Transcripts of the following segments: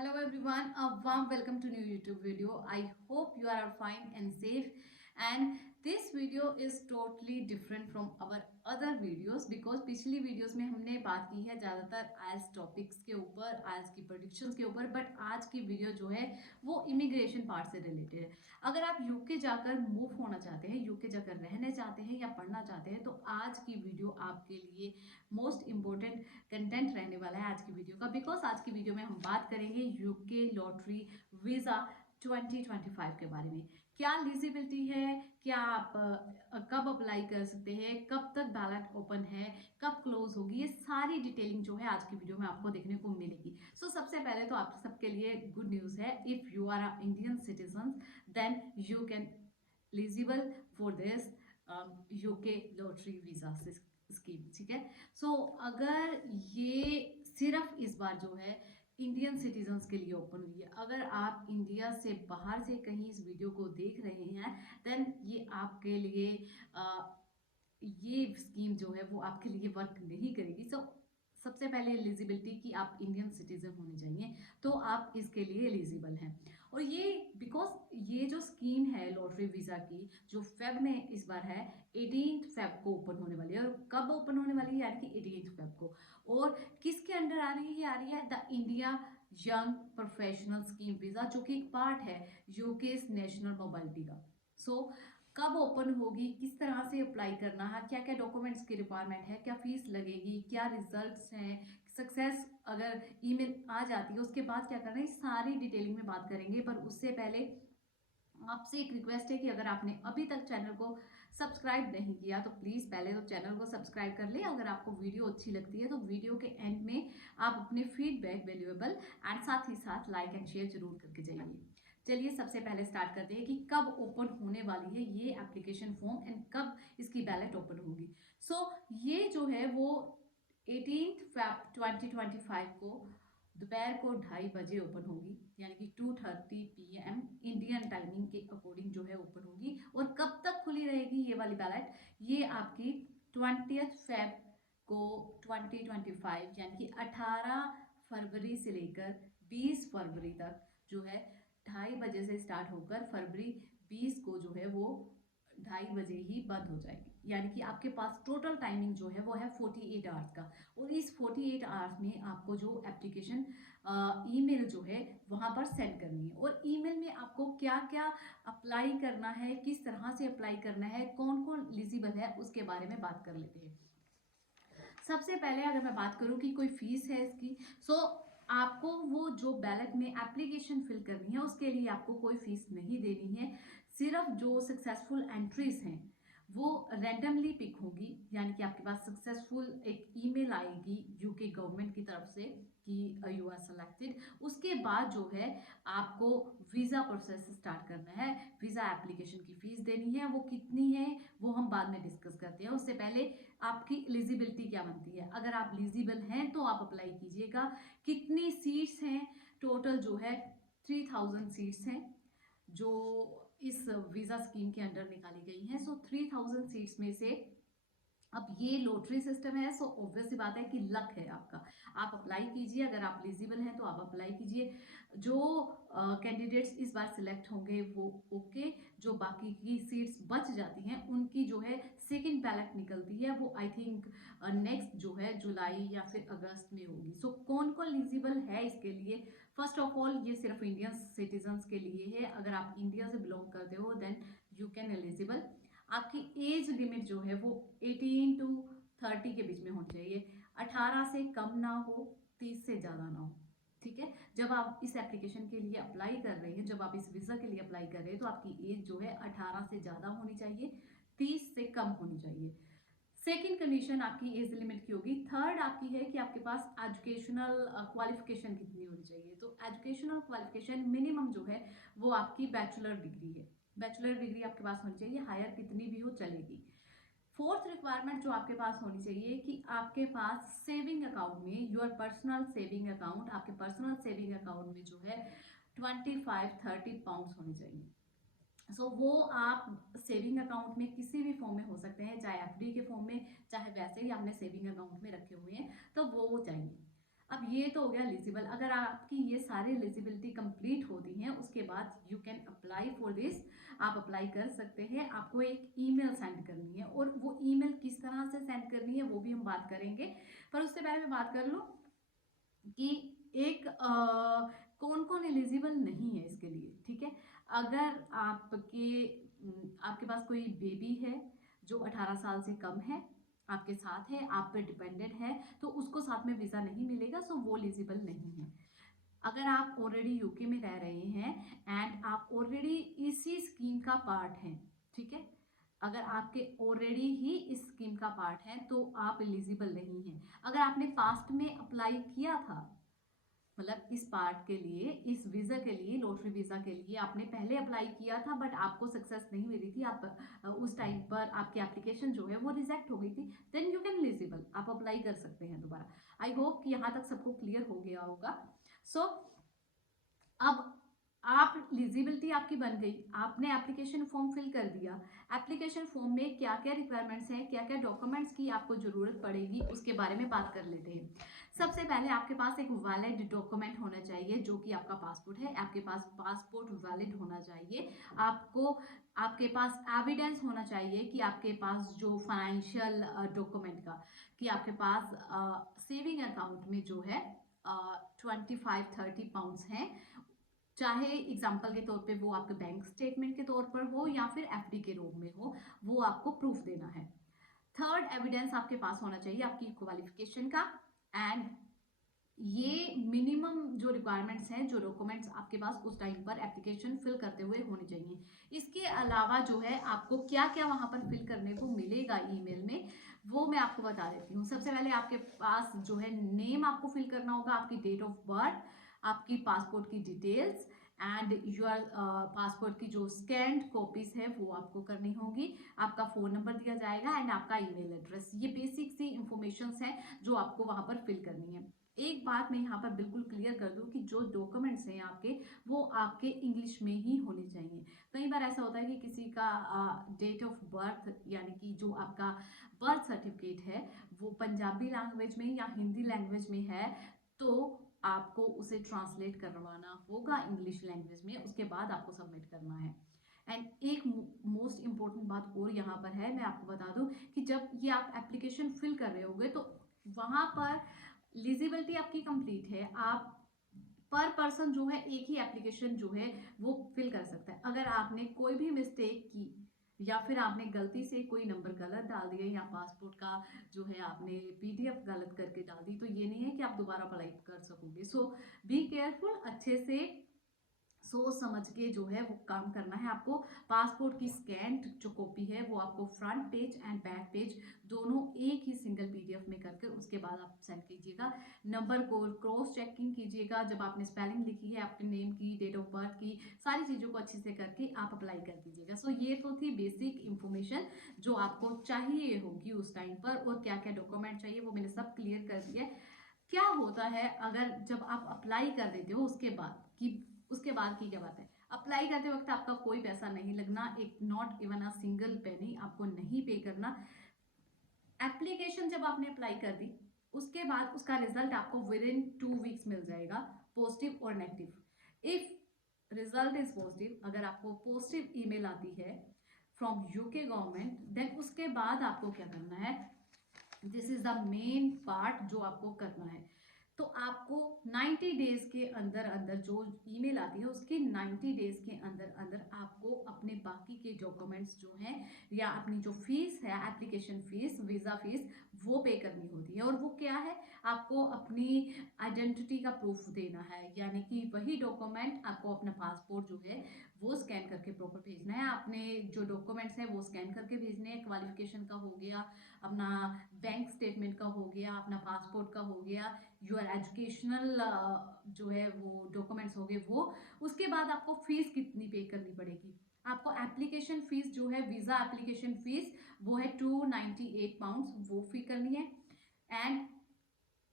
Hello everyone, a warm welcome to new YouTube video. I hope you are fine and safe. And this video is totally different from our other videos because पिछली videos में हमने बात की है ज़्यादातर आइल्स topics के ऊपर, आइल्स की प्रेडिक्शंस के ऊपर, बट आज की वीडियो जो है वो इमिग्रेशन पार्ट से रिलेटेड है। अगर आप यूके जाकर मूव होना चाहते हैं, यूके जाकर रहने चाहते हैं या पढ़ना चाहते हैं, तो आज की वीडियो आपके लिए मोस्ट इम्पोर्टेंट कंटेंट रहने वाला है आज की वीडियो का, बिकॉज आज की वीडियो में हम बात करेंगे यूके लॉटरी वीज़ा 2025 के बारे में। क्या एलिजिबिलिटी है, क्या आप कब अप्लाई कर सकते हैं, कब तक बैलेट ओपन है, कब क्लोज होगी, ये सारी डिटेलिंग जो है आज की वीडियो में आपको देखने को मिलेगी। सबसे पहले तो आप सबके लिए गुड न्यूज़ है, if you are a Indian citizen then you can eligible for this UK lottery visa scheme. ठीक है, अगर ये सिर्फ इस बार जो है इंडियन सिटीजन्स के लिए ओपन हुई है, अगर आप इंडिया से बाहर से कहीं इस वीडियो को देख रहे हैं देन ये आपके लिए ये स्कीम जो है वो आपके लिए वर्क नहीं करेगी। सबसे पहले एलिजिबिलिटी कि आप इंडियन सिटीजन होने चाहिए, तो आप इसके लिए एलिजिबल हैं। और ये बिकॉज ये जो स्कीम है लॉटरी वीज़ा की जो फेब में इस बार है, 18 फेब को ओपन होने वाली है। और कब ओपन होने वाली है, यानी कि 18 फेब को। और किसके अंडर आ रही है, ये आ रही है the India young professional scheme visa, जो कि एक पार्ट है यूके नेशनल मोबिलिटी का। कब ओपन होगी, किस तरह से अप्लाई करना है, क्या क्या डॉक्यूमेंट्स की रिक्वायरमेंट है, क्या फीस लगेगी, क्या रिजल्ट्स हैं, सक्सेस अगर ईमेल आ जाती है उसके बाद क्या करना है, सारी डिटेलिंग में बात करेंगे। पर उससे पहले आपसे एक रिक्वेस्ट है कि अगर आपने अभी तक चैनल को सब्सक्राइब नहीं किया तो प्लीज़ पहले तो चैनल को सब्सक्राइब कर ले। अगर आपको वीडियो अच्छी लगती है तो वीडियो के एंड में आप अपने फीडबैक वैल्यूएबल एंड साथ ही साथ लाइक एंड शेयर जरूर करके जाइए। चलिए सबसे पहले स्टार्ट करते हैं कि कब ओपन होने वाली है ये एप्लीकेशन फॉर्म एंड कब इसकी बैलेट ओपन होगी। ये जो है वो 18 फेब 2025 को दोपहर को 2:30 बजे ओपन होगी, यानी कि 2:30 PM इंडियन टाइमिंग के अकॉर्डिंग जो है ओपन होगी। और कब तक खुली रहेगी ये वाली बैलेट, ये आपकी 20 फेब को 2025 यानी कि 18 फरवरी से लेकर 20 फरवरी तक जो है 2:30 से स्टार्ट होकर फरवरी 20 को जो है वो 2:30 ही बंद हो जाएगी। यानी कि आपके पास टोटल टाइमिंग जो है वो है 48 आवर्स का। और इस 48 आवर्स में आपको जो एप्लीकेशन ईमेल जो है वहाँ पर सेंड करनी है। और ईमेल में आपको क्या क्या अप्लाई करना है, किस तरह से अप्लाई करना है, कौन कौन एलिजिबल है, उसके बारे में बात कर लेते हैं। सबसे पहले अगर मैं बात करूं कि कोई फीस है इसकी, आपको वो जो बैलेट में एप्लीकेशन फिल करनी है उसके लिए आपको कोई फीस नहीं देनी है। सिर्फ जो सक्सेसफुल एंट्रीज हैं वो रैंडमली पिक होगी, यानी कि आपके पास सक्सेसफुल एक ईमेल आएगी यूके गवर्नमेंट की तरफ से कि यू आर सेलेक्टेड। उसके बाद जो है आपको वीज़ा प्रोसेस स्टार्ट करना है, वीज़ा एप्लीकेशन की फ़ीस देनी है। वो कितनी है वो हम बाद में डिस्कस करते हैं। उससे पहले आपकी एलिजिबिलिटी क्या बनती है, अगर आप एलिजिबल हैं तो आप अप्लाई कीजिएगा। कितनी सीट्स हैं, टोटल जो है 3000 सीट्स हैं जो इस वीज़ा स्कीम के अंडर निकाली गई हैं। 3000 सीट्स में से अब ये लॉटरी सिस्टम है, ऑब्वियस सी बात है कि लक है आपका। आप अप्लाई कीजिए, अगर आप एलिजिबल हैं तो आप अप्लाई कीजिए। जो कैंडिडेट्स इस बार सिलेक्ट होंगे वो ओके, जो बाकी की सीट्स बच जाती हैं उनकी जो है सेकंड बैलेट निकलती है, वो आई थिंक नेक्स्ट जो है जुलाई या फिर अगस्त में होगी। कौन कौन एलिजिबल है इसके लिए, फर्स्ट ऑफ ऑल ये सिर्फ इंडियन सिटीजन्स के लिए है। अगर आप इंडिया से बिलोंग करते हो देन यू कैन एलिजिबल। आपकी एज लिमिट जो है वो 18 to 30 के बीच में होनी चाहिए, 18 से कम ना हो, 30 से ज़्यादा ना हो। ठीक है, जब आप इस एप्लीकेशन के लिए अप्लाई कर रहे हैं, जब आप इस वीज़ा के लिए अप्लाई कर रहे हैं तो आपकी एज जो है 18 से ज़्यादा होनी चाहिए, 30 से कम होनी चाहिए। सेकेंड कंडीशन आपकी एज लिमिट की होगी। थर्ड आपकी है कि आपके पास एजुकेशनल क्वालिफिकेशन कितनी होनी चाहिए। तो एजुकेशनल क्वालिफिकेशन मिनिमम जो है वो आपकी बैचलर डिग्री है, बैचलर डिग्री आपके पास होनी चाहिए, हायर कितनी भी हो चलेगी। फोर्थ रिक्वायरमेंट जो आपके पास होनी चाहिए कि आपके पास सेविंग अकाउंट में, योर पर्सनल सेविंग अकाउंट, आपके पर्सनल सेविंग अकाउंट में जो है 25-30 पाउंड्स होने चाहिए। वो आप सेविंग अकाउंट में किसी भी फॉर्म में हो सकते हैं, चाहे एफडी के फॉर्म में, चाहे वैसे ही आपने सेविंग अकाउंट में रखे हुए हैं तो वो चाहिए। अब ये तो हो गया एलिजिबल। अगर आपकी ये सारी एलिजिबिलिटी कंप्लीट होती हैं उसके बाद you can apply for this. आप अप्लाई कर सकते हैं। आपको एक ईमेल सेंड करनी है और वो ईमेल किस तरह से सेंड करनी है वो भी हम बात करेंगे, पर उससे पहले मैं बात कर लूँ कि एक कौन कौन एलिजिबल नहीं है इसके लिए, ठीक है। अगर आपके पास कोई बेबी है जो 18 साल से कम है, आपके साथ है, आप पे डिपेंडेंट है, तो उसको साथ में वीज़ा नहीं मिलेगा, सो वो एलिजिबल नहीं है। अगर आप ऑलरेडी यूके में रह रहे हैं एंड आप ऑलरेडी इसी स्कीम का पार्ट हैं, ठीक है, अगर आपके ऑलरेडी ही इस स्कीम का पार्ट है तो आप एलिजिबल नहीं हैं। अगर आपने पास्ट में अप्लाई किया था, मतलब इस पार्ट के लिए, इस वीज़ा के लिए, लॉटरी वीज़ा के लिए आपने पहले अप्लाई किया था बट आपको सक्सेस नहीं मिली थी, आप उस टाइम पर आपकी एप्लीकेशन जो है वो रिजेक्ट हो गई थी, देन यू कैन एलिजिबल, आप अप्लाई कर सकते हैं दोबारा। आई होप कि यहाँ तक सबको क्लियर हो गया होगा। सो अब आप एलिजिबिलिटी आपकी बन गई, आपने एप्लीकेशन फॉर्म फिल कर दिया। एप्लीकेशन फॉर्म में क्या क्या रिक्वायरमेंट्स हैं, क्या क्या डॉक्यूमेंट्स की आपको ज़रूरत पड़ेगी उसके बारे में बात कर लेते हैं। सबसे पहले आपके पास एक वैलिड डॉक्यूमेंट होना चाहिए जो कि आपका पासपोर्ट है। आपके पास पासपोर्ट वैलिड होना चाहिए। आपके पास एविडेंस होना चाहिए कि आपके पास जो फाइनेंशियल डॉक्यूमेंट का, कि आपके पास सेविंग अकाउंट में जो है 25-30 पाउंड्स हैं, चाहे एग्जाम्पल के तौर पे वो आपके बैंक स्टेटमेंट के तौर पर हो या फिर एफडी के रूप में हो, वो आपको प्रूफ देना है। थर्ड एविडेंस आपके पास होना चाहिए आपकी क्वालिफिकेशन का। एंड ये मिनिमम जो रिक्वायरमेंट्स हैं, जो डॉक्यूमेंट्स आपके पास उस टाइम पर एप्लीकेशन फिल करते हुए होने चाहिए। इसके अलावा जो है आपको क्या क्या वहां पर फिल करने को मिलेगा ईमेल में, वो मैं आपको बता देती हूँ। सबसे पहले आपके पास जो है नेम आपको फिल करना होगा, आपकी डेट ऑफ बर्थ, आपकी पासपोर्ट की डिटेल्स एंड योर पासपोर्ट की जो स्कैन्ड कॉपीज है वो आपको करनी होगी। आपका फ़ोन नंबर दिया जाएगा एंड आपका ईमेल एड्रेस। ये बेसिक सी इंफॉर्मेशंस हैं जो आपको वहाँ पर फिल करनी है। एक बात मैं यहाँ पर बिल्कुल क्लियर कर दूँ कि जो डॉक्यूमेंट्स हैं आपके, वो आपके इंग्लिश में ही होने चाहिए। कई बार ऐसा होता है कि किसी का डेट ऑफ बर्थ यानी कि जो आपका बर्थ सर्टिफिकेट है वो पंजाबी लैंग्वेज में या हिंदी लैंग्वेज में है, तो आपको उसे ट्रांसलेट करवाना होगा इंग्लिश लैंग्वेज में, उसके बाद आपको सबमिट करना है। एंड एक मोस्ट इम्पोर्टेंट बात और यहाँ पर है, मैं आपको बता दूँ कि जब ये आप एप्लीकेशन फिल कर रहे होगे तो वहाँ पर एलिजिबिलिटी आपकी कंप्लीट है। आप पर पर्सन जो है एक ही एप्लीकेशन जो है वो फिल कर सकता है। अगर आपने कोई भी मिस्टेक की या फिर आपने गलती से कोई नंबर गलत डाल दिया या पासपोर्ट का जो है आपने पीडीएफ गलत करके डाल दी, तो ये नहीं है कि आप दोबारा अप्लाई कर सकोगे। सो बी केयरफुल, अच्छे से सोच समझ के जो है वो काम करना है आपको। पासपोर्ट की स्कैन जो कॉपी है वो आपको front page and back page दोनों एक ही सिंगल पीडीएफ में करके उसके बाद आप सेंड कीजिएगा। नंबर को क्रॉस चेकिंग कीजिएगा, जब आपने स्पेलिंग लिखी है आपके नेम की, डेट ऑफ बर्थ की, सारी चीज़ों को अच्छे से करके आप अप्लाई कर दीजिएगा। सो ये तो थी बेसिक इंफॉर्मेशन जो आपको चाहिए होगी उस टाइम पर, और क्या क्या डॉक्यूमेंट चाहिए वो मैंने सब क्लियर कर दिया है। क्या होता है अगर जब आप अप्लाई कर देते हो उसके बाद की क्या बात है, अप्लाई करते वक्त आपका कोई पैसा नहीं लगना, एक not even a single penny आपको नहीं पे करना। एप्लीकेशन जब आपने अप्लाई कर दी उसके बाद उसका रिजल्ट आपको विद इन 2 वीक्स मिल जाएगा, पॉजिटिव और negative. If result is positive, अगर आपको पॉजिटिव ईमेल आती है फ्रॉम यूके गवर्नमेंट, देन उसके बाद आपको क्या करना है, this is the main part जो आपको करना है। तो आपको 90 डेज के अंदर अंदर जो ईमेल आती है उसके 90 डेज के अंदर अंदर आपको अपने बाकी के डॉक्यूमेंट्स जो हैं या अपनी जो फीस है, एप्लीकेशन फीस, वीज़ा फीस, वो पे करनी होती है। और वो क्या है, आपको अपनी आइडेंटिटी का प्रूफ देना है, यानी कि वही डॉक्यूमेंट आपको अपना पासपोर्ट जो है वो स्कैन करके प्रॉपर भेजना है। आपने जो डॉक्यूमेंट्स हैं वो स्कैन करके भेजने हैं। क्वालिफिकेशन का हो गया, अपना बैंक स्टेटमेंट का हो गया, अपना पासपोर्ट का हो गया, योर एजुकेशनल जो है वो डॉक्यूमेंट्स हो गए वो। उसके बाद आपको फीस कितनी पे करनी पड़ेगी, आपको एप्लीकेशन फीस जो है, वीज़ा एप्लीकेशन फीस वो है 298 पाउंड्स, वो फी करनी है। एंड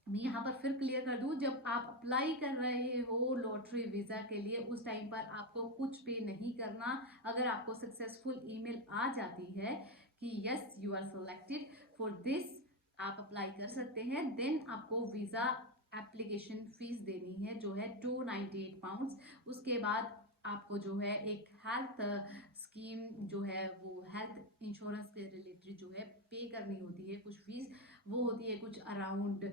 मैं यहाँ पर फिर क्लियर कर दूँ, जब आप अप्लाई कर रहे हो लॉटरी वीज़ा के लिए उस टाइम पर आपको कुछ पे नहीं करना। अगर आपको सक्सेसफुल ईमेल आ जाती है कि yes you are selected for this, आप अप्लाई कर सकते हैं, देन आपको वीज़ा एप्लीकेशन फ़ीस देनी है जो है £298। उसके बाद आपको जो है एक हेल्थ स्कीम जो है वो हेल्थ इंश्योरेंस के रिलेटेड जो है पे करनी होती है कुछ फीस। वो होती है कुछ अराउंड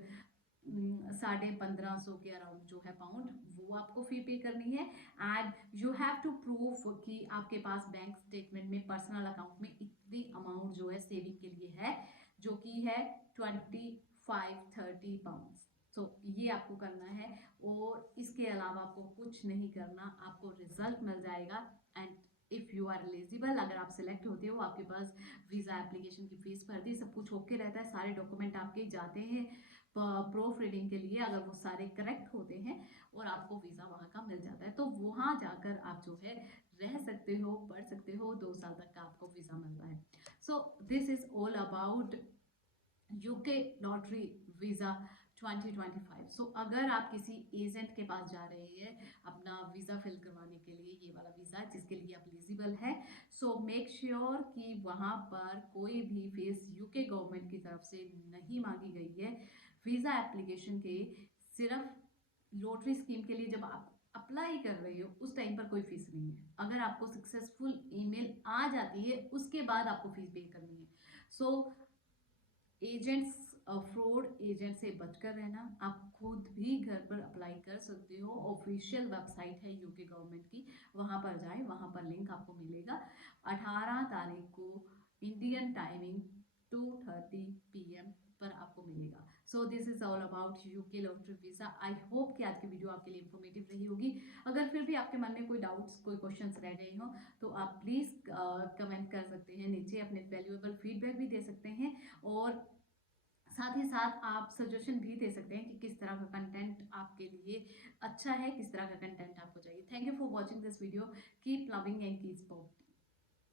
1550 के अराउंड जो है पाउंड, वो आपको फी पे करनी है। And you have to prove कि आपके पास बैंक स्टेटमेंट में पर्सनल अकाउंट में इतनी अमाउंट जो है सेविंग के लिए है, जो कि है 25-30 पाउंड। तो ये आपको करना है और इसके अलावा आपको कुछ नहीं करना, आपको रिजल्ट मिल जाएगा। And if you are eligible, अगर आप सिलेक्ट होते हो, आपके पास वीज़ा एप्लीकेशन की फीस भर दी, सब कुछ ओके रहता है, सारे डॉक्यूमेंट आपके जाते हैं प्रूफ रीडिंग के लिए, अगर वो सारे करेक्ट होते हैं और आपको वीज़ा वहाँ का मिल जाता है, तो वहाँ जाकर आप जो है रह सकते हो, पढ़ सकते हो, 2 साल तक का आपको वीज़ा मिलता है। So this is all about UK lottery visa 2025। सो अगर आप किसी एजेंट के पास जा रहे हैं अपना वीज़ा फिल करवाने के लिए, ये वाला वीज़ा जिसके लिए आप एलिजिबल है, सो मेक श्योर कि वहाँ पर कोई भी फीस यूके गवर्नमेंट की तरफ से नहीं मांगी गई है। वीज़ा एप्लीकेशन के सिर्फ लॉटरी स्कीम के लिए जब आप अप्लाई कर रहे हो उस टाइम पर कोई फीस नहीं है। अगर आपको सक्सेसफुल ईमेल आ जाती है उसके बाद आपको फीस पे करनी है। सो एजेंट्स, फ्रॉड एजेंट से बचकर रहना। आप खुद भी घर पर अप्लाई कर सकते हो, ऑफिशियल वेबसाइट है यूके गवर्नमेंट की, वहाँ पर जाएं, वहाँ पर लिंक आपको मिलेगा। 18 तारीख को इंडियन टाइमिंग 2:30 PM पर आपको मिलेगा। So this is all about UK lottery visa. I hope कि आज की वीडियो आपके लिए इन्फॉर्मेटिव रही होगी। अगर फिर भी आपके मन में कोई डाउट्स, कोई क्वेश्चंस रह गए हो तो आप प्लीज़ कमेंट कर सकते हैं नीचे, अपने वैल्यूएबल फीडबैक भी दे सकते हैं और साथ ही साथ आप सजेशन भी दे सकते हैं कि किस तरह का कंटेंट आपके लिए अच्छा है, किस तरह का कंटेंट आपको चाहिए। Thank you for watching this video. Keep loving and keep